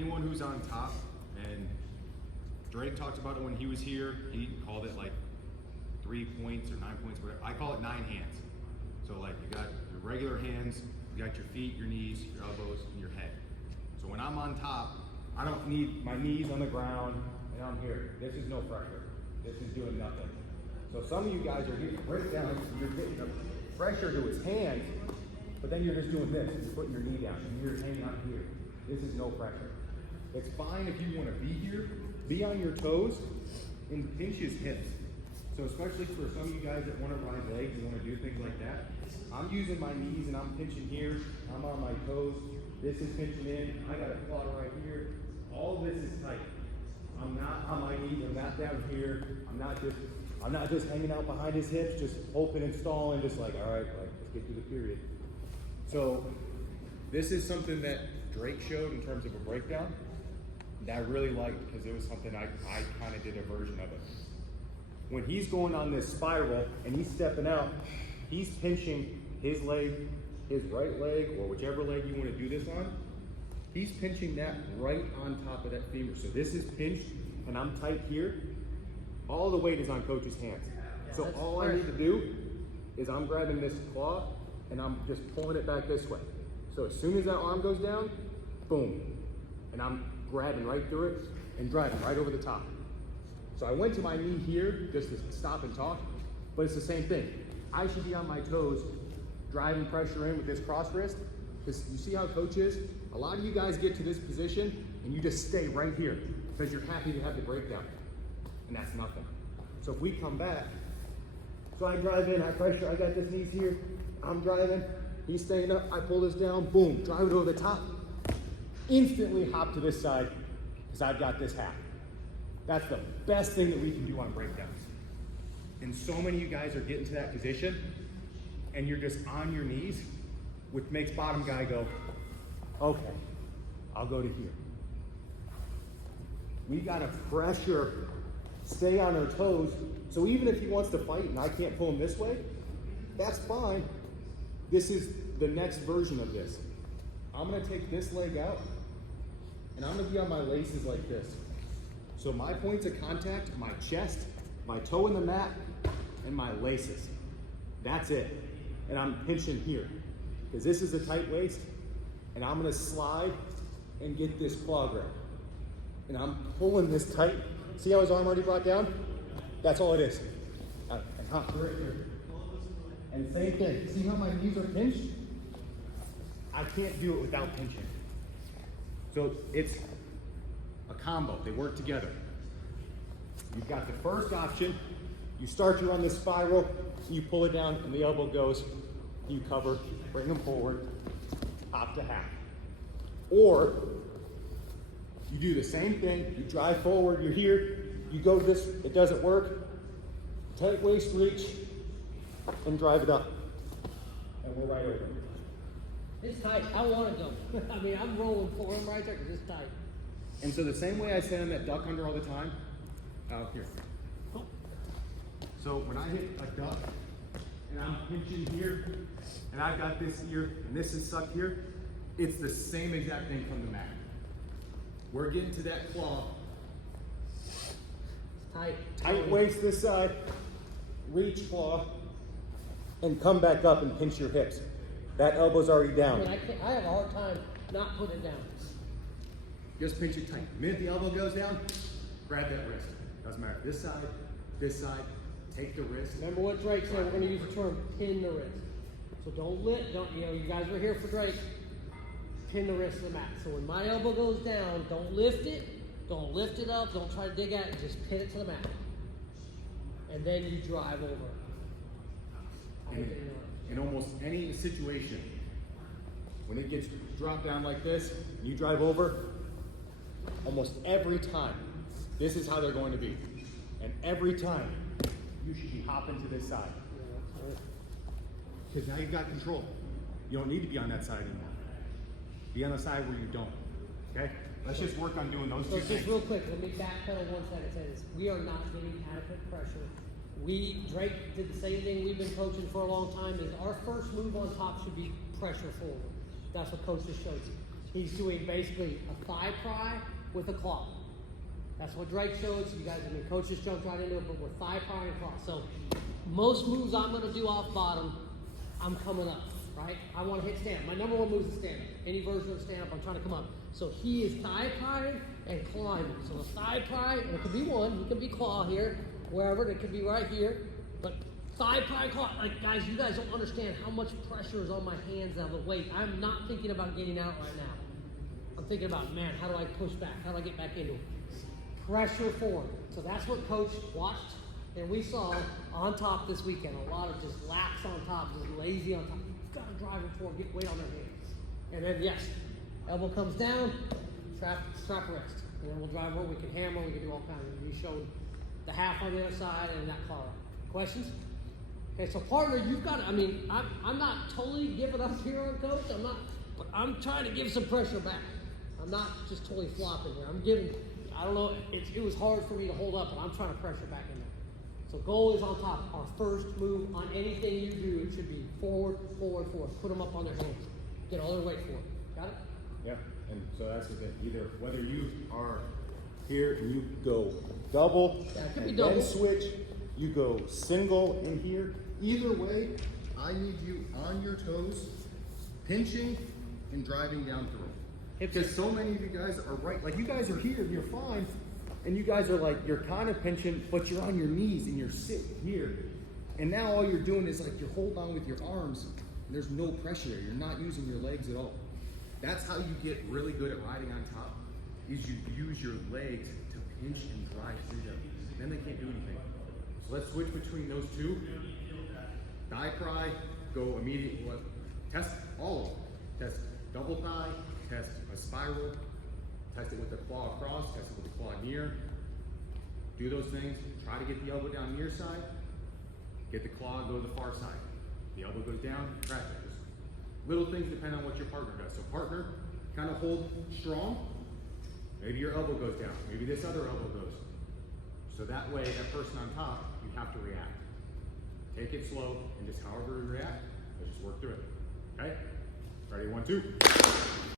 anyone who's on top, and Drake talked about it when he was here, he called it like 3 points or 9 points, whatever. I call it 9 hands. So like you got your regular hands, you got your feet, your knees, your elbows, and your head. So when I'm on top, I don't need my knees on the ground and I'm here. This is no pressure. This is doing nothing. So some of you guys are getting breakdowns, you're getting the pressure to his hands, but then you're just doing this. You're putting your knee down and you're hanging out here. This is no pressure. It's fine if you want to be here, be on your toes, and pinch his hips. So especially for some of you guys that want to ride legs and want to do things like that, I'm using my knees and I'm pinching here. I'm on my toes. This is pinching in. I got a quad right here. All this is tight. I'm not on my knees. I'm not down here. I'm not just hanging out behind his hips, just hoping and stalling, just like, all right, let's get through the period. So this is something that Drake showed in terms of a breakdown that I really liked because it was something I kind of did a version of it. When he's going on this spiral and he's stepping out, he's pinching his leg, his right leg, or whichever leg you want to do this on. He's pinching that right on top of that femur. So this is pinched and I'm tight here. All the weight is on coach's hands. So all I need to do is I'm grabbing this claw and I'm just pulling it back this way. So as soon as that arm goes down, boom. And I'm grabbing right through it and driving right over the top. So I went to my knee here just to stop and talk, but it's the same thing. I should be on my toes, driving pressure in with this cross wrist, because you see how coach is? A lot of you guys get to this position and you just stay right here because you're happy to have the breakdown, and that's nothing. So if we come back, so I drive in, I pressure, I got this knees here, I'm driving, he's staying up, I pull this down, boom, drive it over the top, instantly hop to this side because I've got this half. That's the best thing that we can do on breakdowns. And so many of you guys are getting to that position and you're just on your knees, which makes bottom guy go, okay, I'll go to here. We gotta pressure, stay on our toes. So even if he wants to fight and I can't pull him this way, that's fine. This is the next version of this. I'm gonna take this leg out and I'm gonna be on my laces like this. So my points of contact, my chest, my toe in the mat, and my laces. That's it. And I'm pinching here, because this is a tight waist, and I'm gonna slide and get this claw grab. And I'm pulling this tight. See how his arm already brought down? That's all it is. And hop right here. And same thing. See how my knees are pinched? I can't do it without pinching. So it's a combo, they work together. You've got the first option, you start to run this spiral, you pull it down and the elbow goes, you cover, bring them forward, hop to half. Or you do the same thing, you drive forward, you're here, you go this, it doesn't work, tight waist reach, and drive it up. And we're right over. It's tight, I want to go. I mean, I'm rolling for him right there because it's tight. And so the same way I stand on that duck under all the time, out here. So when I hit a duck, and I'm pinching here, and I've got this here, and this is stuck here, it's the same exact thing from the mat. We're getting to that claw. It's tight. Tight waist this side, reach claw, and come back up and pinch your hips. That elbow's already down. I mean, I have a hard time not putting it down. Just pinch it tight. The minute the elbow goes down, grab that wrist. Doesn't matter. This side, take the wrist. Remember what Drake said, we're going to use the term pin the wrist. So you guys were here for Drake, pin the wrist to the mat. So when my elbow goes down, don't lift it up, don't try to dig at it, just pin it to the mat. And then you drive over. In almost any situation, when it gets dropped down like this, you drive over, almost every time, this is how they're going to be. And every time, you should be hopping to this side. Because now you've got control. You don't need to be on that side anymore. Be on the side where you don't. Okay? Let's just work on doing those two things. Just real quick, let me backpedal 1 second and say this. We are not getting adequate pressure. Drake did the same thing we've been coaching for a long time, is our first move on top should be pressure forward. That's what coach just showed you. He's doing basically a thigh pry with a claw. That's what Drake showed. So you guys, I mean, coaches jumped right into it, but we're thigh pry and claw. So most moves I'm going to do off bottom, I'm coming up, right? I want to hit stand. My number one move is stand up. Any version of stand up, I'm trying to come up. So he is thigh prying and climbing. So a thigh pry, and it could be one, it could be claw here, wherever, it could be right here. But thigh pry, claw. Like, guys, you guys don't understand how much pressure is on my hands now, but wait, I'm not thinking about getting out right now. I'm thinking about, man, how do I push back? How do I get back into it? Pressure forward. So that's what coach watched, and we saw on top this weekend. A lot of just lax on top, just lazy on top. You've got to drive it forward, get weight on their hands. And then, yes, elbow comes down, strap wrist. And then we'll drive where we can hammer, we can do all kinds of. You showed the half on the other side and that claw up. Questions? Okay, so partner, you've got to, I mean, I'm not totally giving up here on coach. I'm not, but I'm trying to give some pressure back. I'm not just totally flopping here. I'm giving, I don't know, it was hard for me to hold up, but I'm trying to pressure back in there. So goal is on top. Our first move on anything you do, it should be forward, forward, forward. Put them up on their hands. Get all their weight forward. Got it? Yeah, and so that's the thing. Either whether you are here and you go double, Yeah, it could be and double. then switch, you go single in here. Either way, I need you on your toes, pinching and driving down through. Because so many of you guys are right, like you guys are here, you're fine, and you guys are like, you're kind of pinching, but you're on your knees and you're sitting here. And now all you're doing is like you're holding on with your arms, and there's no pressure there. You're not using your legs at all. That's how you get really good at riding on top, is you use your legs to pinch and drive through them. Then they can't do anything. So let's switch between those two. Thigh pry, go immediately, test all of them. Test double thigh, test a spiral, test it with the claw across, test it with the claw near. Do those things, try to get the elbow down near side, get the claw, go to the far side. The elbow goes down, crack it. Just little things depend on what your partner does. So partner, kind of hold strong. Maybe your elbow goes down, maybe this other elbow goes. So that way, that person on top, you have to react. Take it slow, and just however you react, let's just work through it. Okay? Ready, 1, 2.